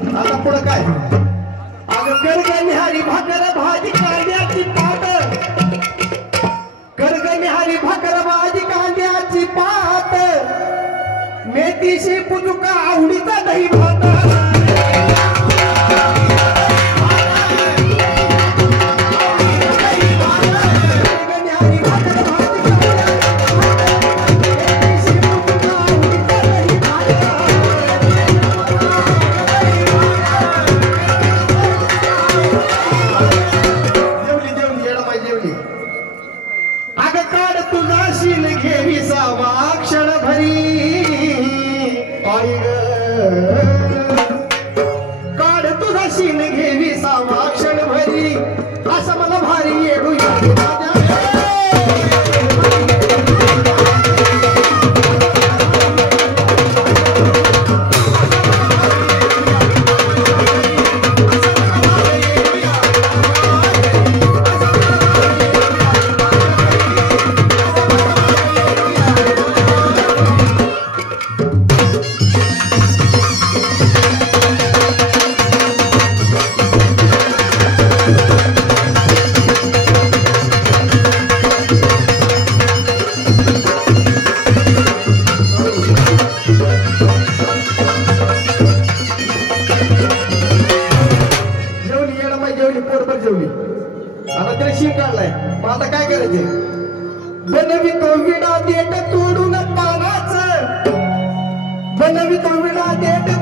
आता पुढं काय अगं करगनिहारी भाकर भाजी कांद्याची पात करगनिहारी भाकर भाजी कांद्याची पात मेथीशी पुचुका आवडीचा दही भात काढ तुझा शीन घेवी सावा क्षण भरी असं मला भारी येडू आता तरी शिंग काढलाय मग आता काय करायचे बनवितो विडा देठ तोडून पानाच बनवितो विडा देठ